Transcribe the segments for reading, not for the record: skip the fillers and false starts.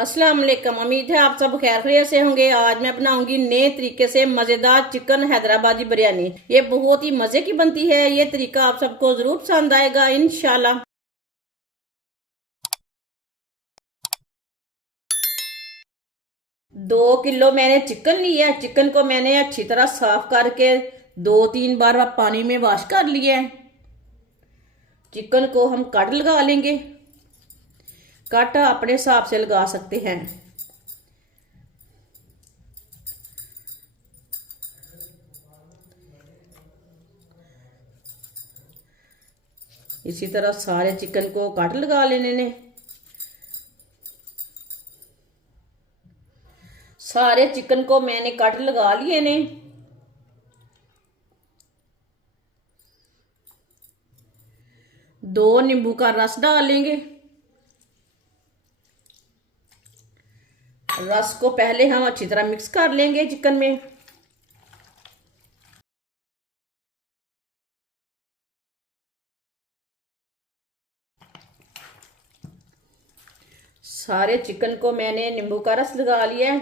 अस्सलाम वालेकुम। उम्मीद है आप सब खैर खैरियत से होंगे। आज मैं बनाऊंगी नए तरीके से मज़ेदार चिकन हैदराबादी बिरयानी। ये बहुत ही मज़े की बनती है। ये तरीका आप सबको ज़रूर पसंद आएगा इंशाल्लाह। 2 किलो मैंने चिकन लिया है। चिकन को मैंने अच्छी तरह साफ करके 2-3 बार पानी में वॉश कर लिया है। चिकन को हम कट लगा लेंगे। कट अपने हिसाब से लगा सकते हैं। इसी तरह सारे चिकन को कट लगा लेने ने। सारे चिकन को मैंने कट लगा लिए ने। दो नींबू का रस डालेंगे। रस को पहले हम अच्छी तरह मिक्स कर लेंगे चिकन में। सारे चिकन को मैंने नींबू का रस लगा लिया है।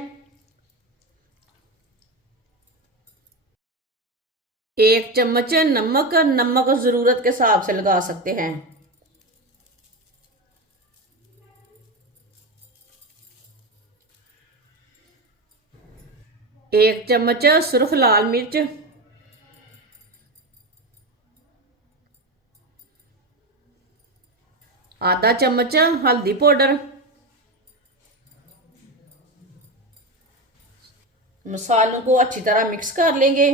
1 चम्मच नमक। नमक जरूरत के हिसाब से लगा सकते हैं। 1 चम्मच सुर्ख लाल मिर्च। आधा चम्मच हल्दी पाउडर। मसालों को अच्छी तरह मिक्स कर लेंगे।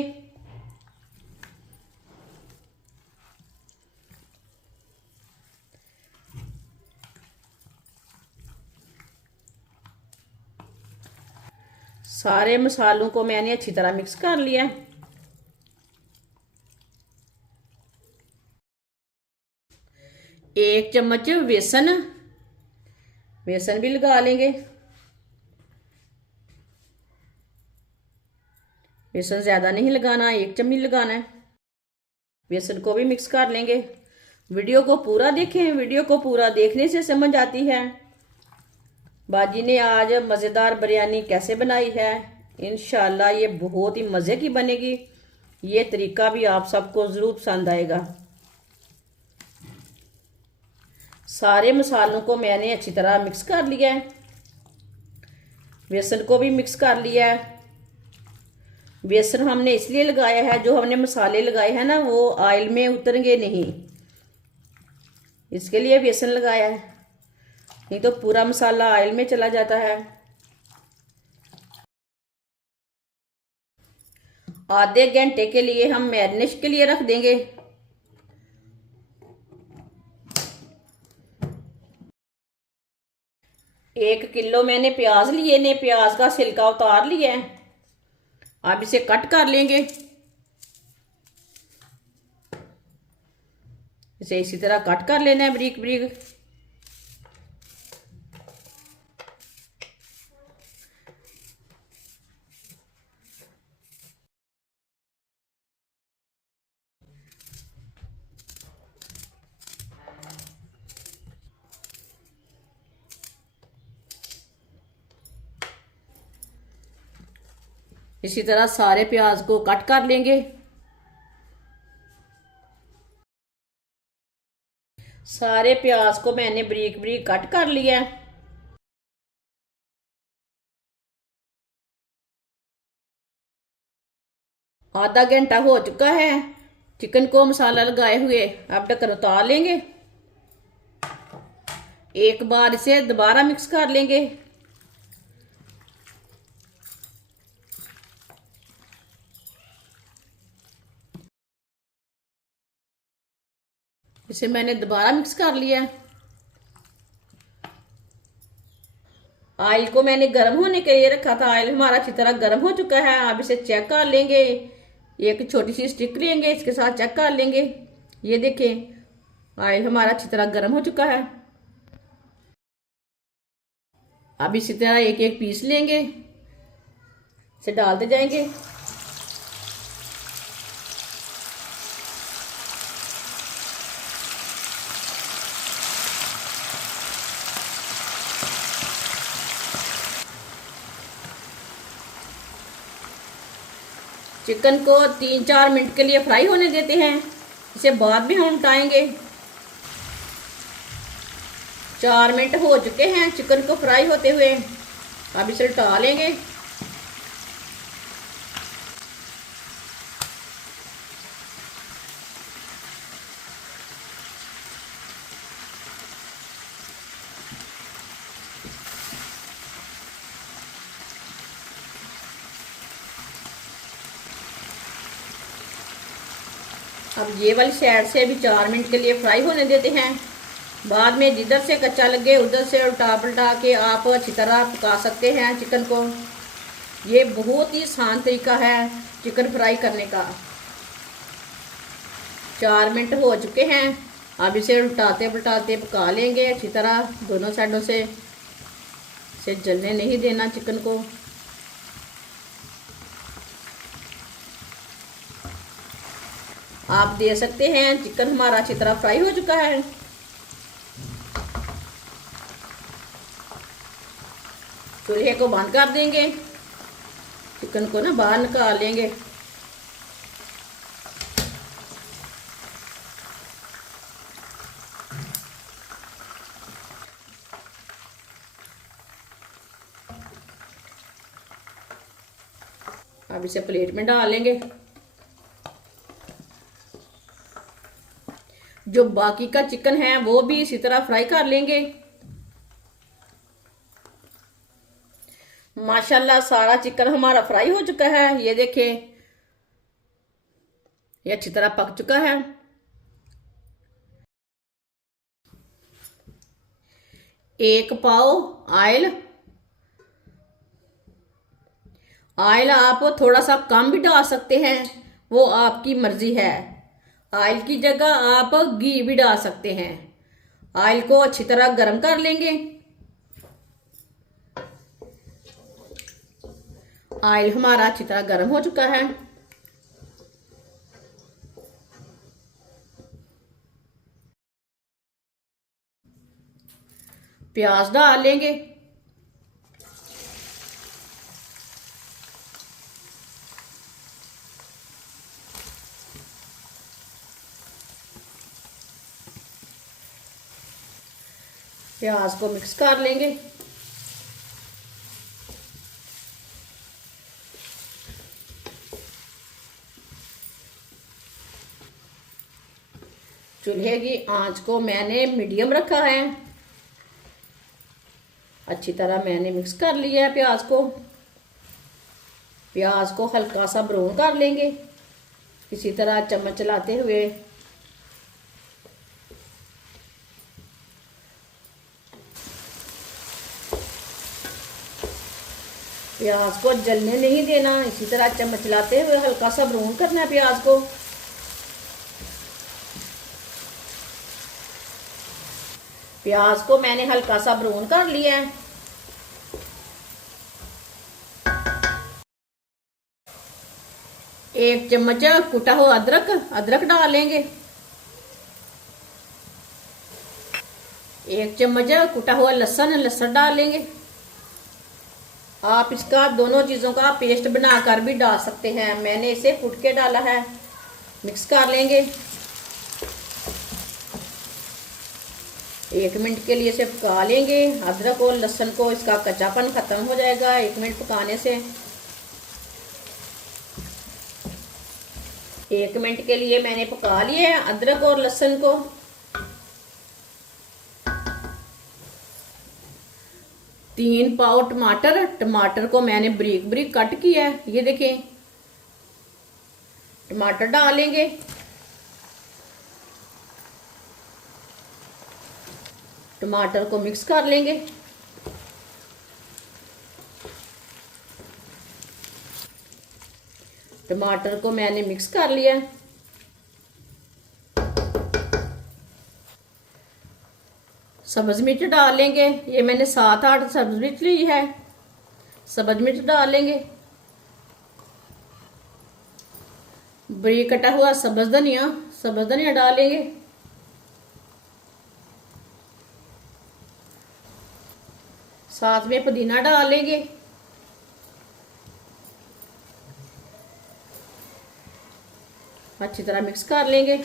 सारे मसालों को मैंने अच्छी तरह मिक्स कर लिया। 1 चम्मच बेसन। बेसन भी लगा लेंगे। बेसन ज़्यादा नहीं लगाना, 1 चम्मच लगाना है। बेसन को भी मिक्स कर लेंगे। वीडियो को पूरा देखें। वीडियो को पूरा देखने से समझ आती है बाजी ने आज मज़ेदार बिरयानी कैसे बनाई है। इंशाल्लाह ये बहुत ही मज़े की बनेगी। ये तरीका भी आप सबको ज़रूर पसंद आएगा। सारे मसालों को मैंने अच्छी तरह मिक्स कर लिया है। बेसन को भी मिक्स कर लिया है। बेसन हमने इसलिए लगाया है, जो हमने मसाले लगाए हैं ना वो ऑयल में उतरेंगे नहीं, इसके लिए बेसन लगाया है। नहीं तो पूरा मसाला ऑयल में चला जाता है। आधे घंटे के लिए हम मैरिनेशन के लिए रख देंगे। एक किलो मैंने प्याज लिए ने। प्याज का छिलका उतार लिया है। अब इसे कट कर लेंगे। इसे इसी तरह कट कर लेना है बारीक बारीक। इसी तरह सारे प्याज को कट कर लेंगे। सारे प्याज को मैंने बारीक बारीक कट कर लिया है। आधा घंटा हो चुका है चिकन को मसाला लगाए हुए। अब ढक्कन उतार लेंगे। एक बार इसे दोबारा मिक्स कर लेंगे। इसे मैंने दोबारा मिक्स कर लिया। ऑयल को मैंने गर्म होने के लिए रखा था। ऑयल हमारा अच्छी तरह गर्म हो चुका है। अब इसे चेक कर लेंगे। एक छोटी सी स्टिक लेंगे, इसके साथ चेक कर लेंगे। ये देखें ऑयल हमारा अच्छी तरह गर्म हो चुका है। अब इसी तरह एक एक पीस लेंगे, इसे डालते जाएंगे। चिकन को 3-4 मिनट के लिए फ्राई होने देते हैं। इसे बाद में हम उठाएंगे। 4 मिनट हो चुके हैं चिकन को फ्राई होते हुए। अब इसे उठा लेंगे। अब ये वाली साइड से भी 4 मिनट के लिए फ्राई होने देते हैं। बाद में जिधर से कच्चा लगे उधर से उल्टा पलटा के आप अच्छी तरह पका सकते हैं चिकन को। ये बहुत ही आसान तरीका है चिकन फ्राई करने का। 4 मिनट हो चुके हैं। अब इसे उल्टाते पलटाते पका लेंगे अच्छी तरह दोनों साइडों से। इसे जलने नहीं देना चिकन को। आप दे सकते हैं चिकन हमारा अच्छी तरह फ्राई हो चुका है। चूल्हे को बंद कर देंगे। चिकन को ना बाहर निकाल लेंगे। अब इसे प्लेट में डाल लेंगे। जो बाकी का चिकन है वो भी इसी तरह फ्राई कर लेंगे। माशाल्लाह सारा चिकन हमारा फ्राई हो चुका है। ये देखें, ये अच्छी तरह पक चुका है। एक पाव ऑयल आप थोड़ा सा कम भी डाल सकते हैं, वो आपकी मर्जी है। ऑयल की जगह आप घी भी डाल सकते हैं। ऑयल को अच्छी तरह गर्म कर लेंगे। ऑयल हमारा अच्छी तरह गर्म हो चुका है। प्याज डाल लेंगे। प्याज को मिक्स कर लेंगे। चूल्हे की आंच को मैंने मीडियम रखा है। अच्छी तरह मैंने मिक्स कर लिया है प्याज को। प्याज को हल्का सा ब्राउन कर लेंगे इसी तरह चम्मच चलाते हुए। प्याज को जलने नहीं देना, इसी तरह चम्मच चलाते हुए हल्का सा ब्राउन करना है प्याज को। प्याज को मैंने हल्का सा ब्राउन कर लिया है। एक चम्मच कुटा हुआ अदरक डाल लेंगे। एक चम्मच कुटा हुआ लहसुन डाल लेंगे। आप इसका दोनों चीज़ों का पेस्ट बनाकर भी डाल सकते हैं। मैंने इसे कूट के डाला है। मिक्स कर लेंगे। 1 मिनट के लिए इसे पका लेंगे। अदरक और लहसुन को इसका कच्चापन खत्म हो जाएगा 1 मिनट पकाने से। 1 मिनट के लिए मैंने पका लिए अदरक और लहसुन को। तीन पाव टमाटर को मैंने बारीक बारीक कट किया है। ये देखें, टमाटर डालेंगे। टमाटर को मिक्स कर लेंगे। टमाटर को मैंने मिक्स कर लिया। सब्ज मिर्च डाल लेंगे। ये मैंने 7-8 सब्ज मिर्च ली है। सब्ज मिर्च डाल लेंगे। बारीक कटा हुआ सब्ज धनिया डाल लेंगे। साथ में पुदीना डाल लेंगे। अच्छी तरह मिक्स कर लेंगे।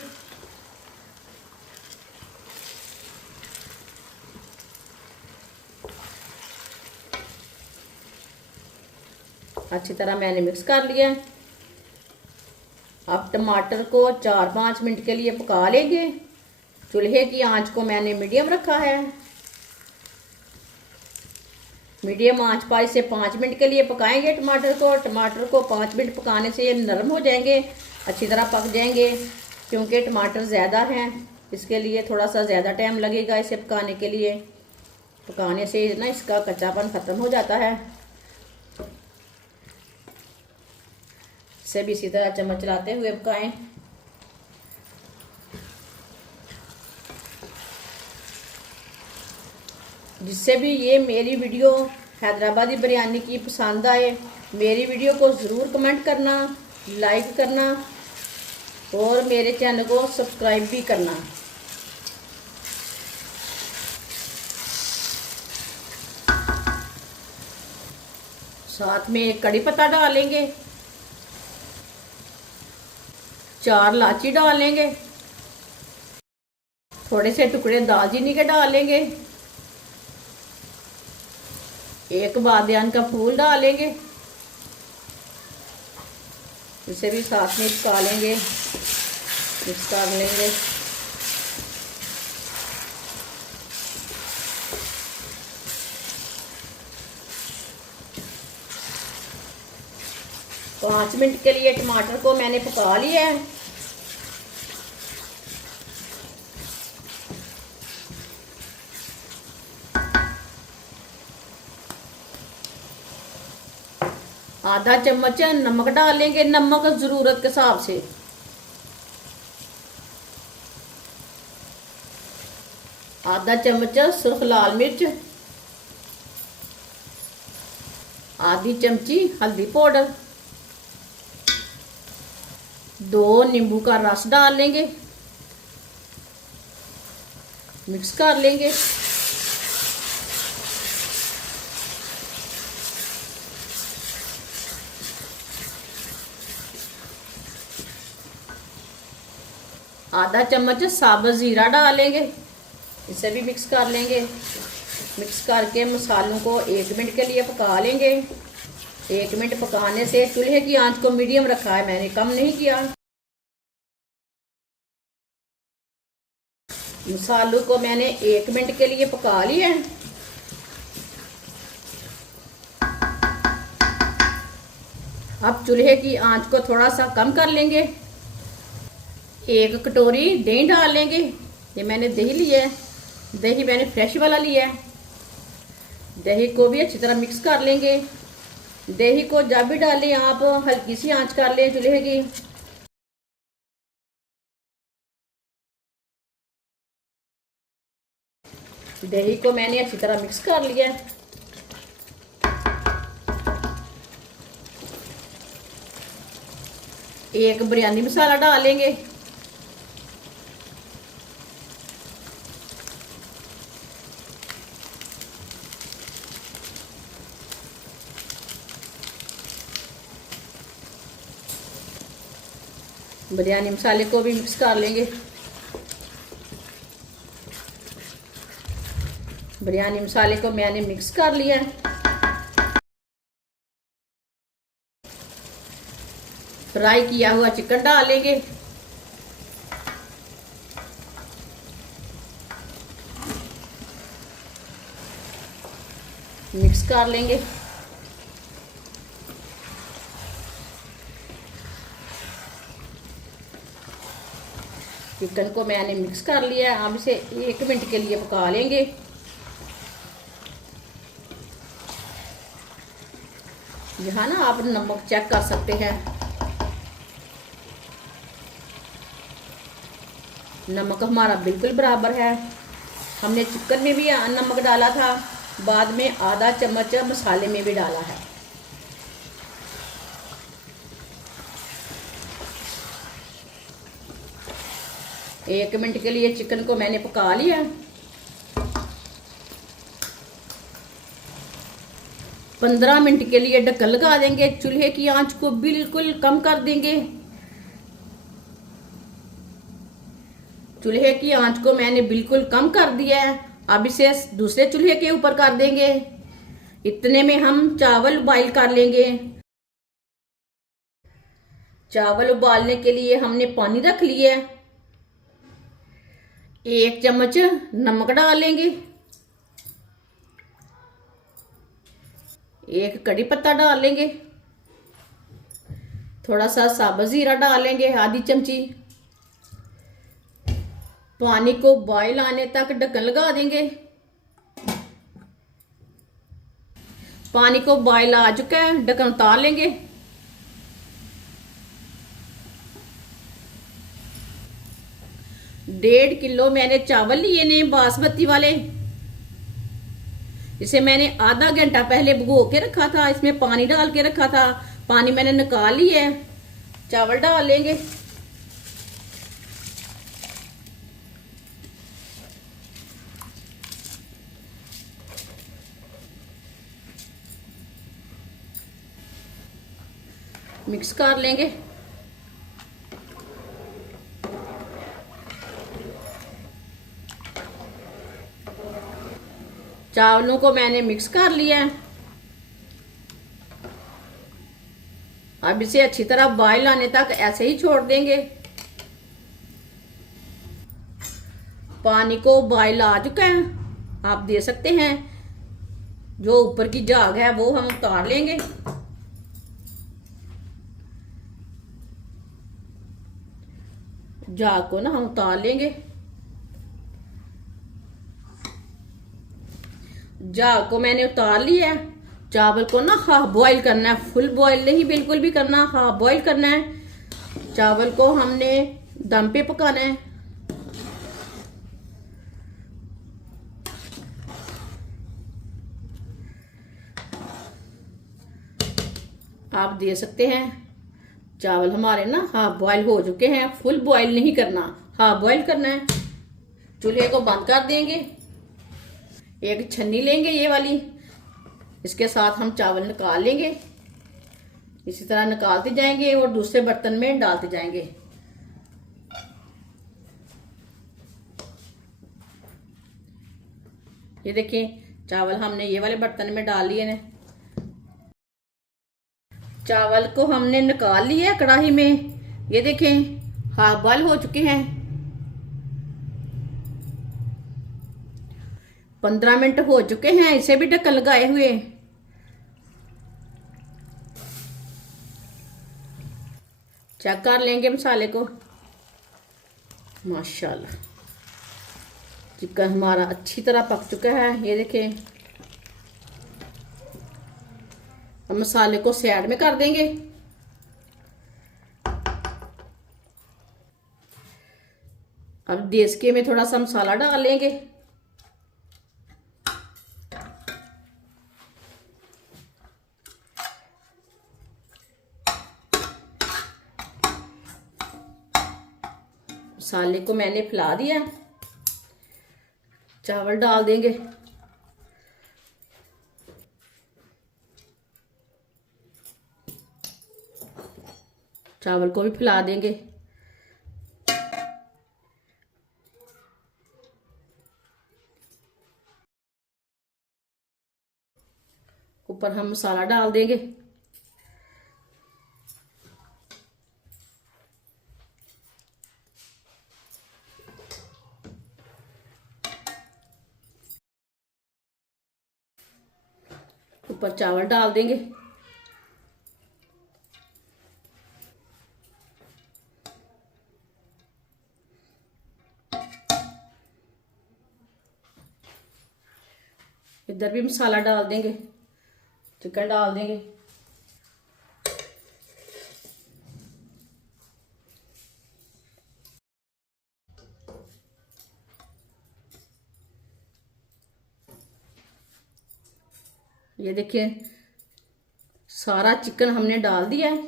अच्छी तरह मैंने मिक्स कर लिया। अब टमाटर को 4-5 मिनट के लिए पका लेंगे। चूल्हे की आंच को मैंने मीडियम रखा है। मीडियम आंच पर इसे 5 मिनट के लिए पकाएंगे टमाटर को। टमाटर को 5 मिनट पकाने से ये नरम हो जाएंगे, अच्छी तरह पक जाएंगे। क्योंकि टमाटर ज़्यादा हैं इसके लिए थोड़ा सा ज़्यादा टाइम लगेगा इसे पकाने के लिए। पकाने से ना इसका कच्चापन ख़त्म हो जाता है। इसे भी इसी तरह चम्मच चलाते हुए पकाएं। जिससे भी ये मेरी वीडियो हैदराबादी बिरयानी की पसंद आए, मेरी वीडियो को ज़रूर कमेंट करना, लाइक करना और मेरे चैनल को सब्सक्राइब भी करना। साथ में एक कड़ी पत्ता डालेंगे, 4 इलायची डालेंगे, थोड़े से टुकड़े दालचीनी के डालेंगे, 1 बादियान का फूल डालेंगे। इसे भी साथ में पका लेंगे, मिक्स कर लेंगे। तो 5 मिनट के लिए टमाटर को मैंने पका लिया है। आधा चम्मच नमक डालेंगे, नमक जरूरत के हिसाब से। आधा चम्मच सुर्ख लाल मिर्च, आधी चमची हल्दी पाउडर, 2 नींबू का रस डाल लेंगे, मिक्स कर लेंगे। आधा चम्मच साबुत जीरा डालेंगे, इसे भी मिक्स कर लेंगे। मिक्स करके मसालों को 1 मिनट के लिए पका लेंगे। 1 मिनट पकाने से चूल्हे की आंच को मीडियम रखा है, मैंने कम नहीं किया। मसालों को मैंने 1 मिनट के लिए पका लिया है। अब चूल्हे की आंच को थोड़ा सा कम कर लेंगे। 1 कटोरी दही डाल लेंगे। ये मैंने दही लिया है, दही मैंने फ्रेश वाला लिया है। दही को भी अच्छी तरह मिक्स कर लेंगे। दही को जब भी डालें आप हल्की सी आंच कर लें चूल्हे की। दही को मैंने अच्छी तरह मिक्स कर लिया है। एक बिरयानी मसाला डालेंगे, बिरयानी मसाले को भी मिक्स कर लेंगे। बिरयानी मसाले को मैंने मिक्स कर लिया है। फ्राई किया हुआ चिकन डालेंगे, मिक्स कर लेंगे। चिकन को मैंने मिक्स कर लिया है। अब इसे 1 मिनट के लिए पका लेंगे। यहाँ ना आप नमक चेक कर सकते हैं। नमक हमारा बिल्कुल बराबर है। हमने चिकन में भी नमक डाला था, बाद में आधा चम्मच मसाले में भी डाला है। एक मिनट के लिए चिकन को मैंने पका लिया। 15 मिनट के लिए ढक्कन लगा देंगे। चूल्हे की आंच को बिल्कुल कम कर देंगे। चूल्हे की आंच को मैंने बिल्कुल कम कर दिया है। अब इसे दूसरे चूल्हे के ऊपर कर देंगे। इतने में हम चावल बॉईल कर लेंगे। चावल उबालने के लिए हमने पानी रख लिया है। 1 चम्मच नमक डालेंगे, 1 कड़ी पत्ता डालेंगे, थोड़ा सा साबुत जीरा डालेंगे, आधी चमची। पानी को बॉईल आने तक ढक्कन लगा देंगे। पानी को बॉईल आ चुका है, ढक्कन उतार लेंगे। डेढ़ किलो मैंने चावल लिए ने बासमती वाले। इसे मैंने आधा घंटा पहले भिगो के रखा था, इसमें पानी डाल के रखा था। पानी मैंने निकाल लिया है। चावल डाल लेंगे। मिक्स कर लेंगे। चावलों को मैंने मिक्स कर लिया है। अब इसे अच्छी तरह बॉईल आने तक ऐसे ही छोड़ देंगे। पानी को बॉईल आ चुका है, आप दे सकते हैं। जो ऊपर की झाग है वो हम उतार लेंगे। झाग को ना हम उतार लेंगे। झाग को मैंने उतार लिया है। चावल को ना हाफ बॉईल करना है, फुल बॉईल नहीं बिल्कुल भी करना, हाफ बॉईल करना है। चावल को हमने दम पे पकाना है। आप दे सकते हैं। चावल हमारे ना हाफ बॉईल हो चुके हैं, फुल बॉईल नहीं करना, हाफ बॉईल करना है। चूल्हे को बंद कर देंगे। एक छन्नी लेंगे ये वाली, इसके साथ हम चावल निकाल लेंगे। इसी तरह निकालते जाएंगे और दूसरे बर्तन में डालते जाएंगे। ये देखिए चावल हमने ये वाले बर्तन में डाल लिए ने। चावल को हमने निकाल लिया कढ़ाई में। ये देखें हाफ बॉईल हो चुके हैं। 15 मिनट हो चुके हैं, इसे भी ढक्कन लगाए हुए। चेक कर लेंगे मसाले को। माशाल्लाह चिकन हमारा अच्छी तरह पक चुका है। ये देखें। अब मसाले को साइड में कर देंगे। अब देसके में थोड़ा सा मसाला डाल लेंगे। मसाले को मैंने फैला दिया। चावल डाल देंगे। चावल को भी फैला देंगे। ऊपर हम मसाला डाल देंगे। ऊपर चावल डाल देंगे। इधर भी मसाला डाल देंगे। चिकन डाल देंगे। ये देखिए सारा चिकन हमने डाल दिया है।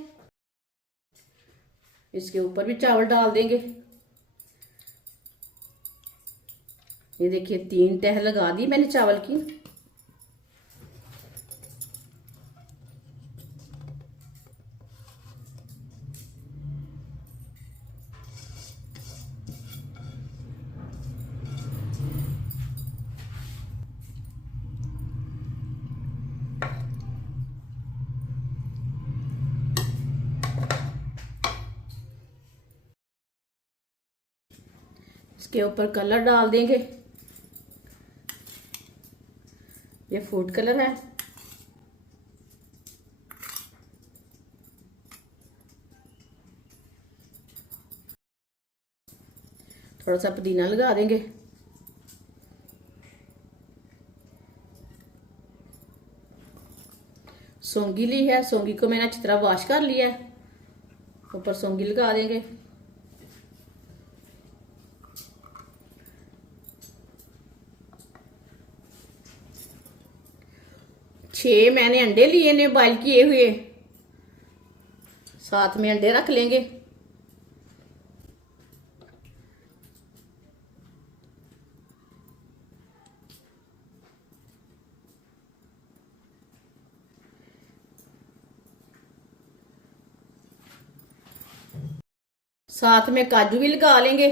इसके ऊपर भी चावल डाल देंगे। ये देखिए 3 तह लगा दी मैंने चावल की। इसके ऊपर कलर डाल देंगे। ये फूड कलर है। थोड़ा सा पुदीना लगा देंगे। सौंगी ली है, सौंगी को मैंने अच्छी तरह वॉश कर लिया है। ऊपर सौंगी लगा देंगे। छह मैंने अंडे लिए ने बॉइल किए हुए, साथ में अंडे रख लेंगे। साथ में काजू भी लगा लेंगे।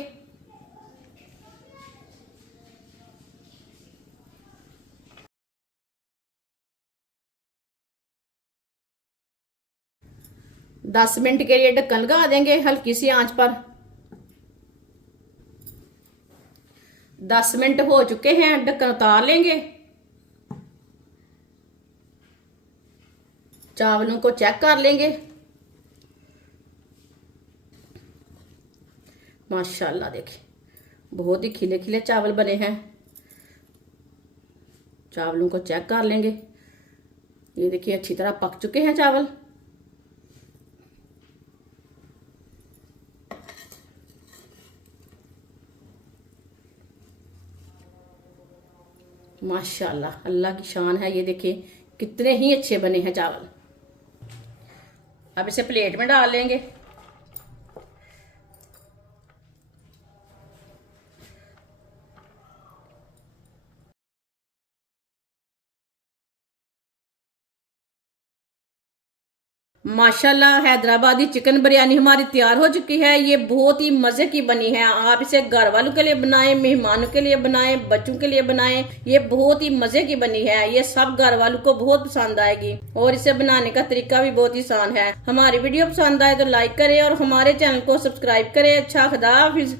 दस मिनट के लिए ढक्कन लगा देंगे हल्की सी आंच पर। 10 मिनट हो चुके हैं, ढक्कन उतार लेंगे। चावलों को चेक कर लेंगे। माशाल्लाह देखिए, बहुत ही खिले खिले चावल बने हैं। चावलों को चेक कर लेंगे। ये देखिए अच्छी तरह पक चुके हैं चावल। माशाल्लाह, अल्लाह की शान है। ये देखिए कितने ही अच्छे बने हैं चावल। अब इसे प्लेट में डाल लेंगे। माशाल्लाह, हैदराबादी चिकन बिरयानी हमारी तैयार हो चुकी है। ये बहुत ही मजे की बनी है। आप इसे घर वालों के लिए बनाएं, मेहमानों के लिए बनाएं, बच्चों के लिए बनाएं। ये बहुत ही मजे की बनी है। ये सब घर वालों को बहुत पसंद आएगी और इसे बनाने का तरीका भी बहुत ही आसान है। हमारी वीडियो पसंद आए तो लाइक करें और हमारे चैनल को सब्सक्राइब करें। अच्छा, खुदा हाफिज।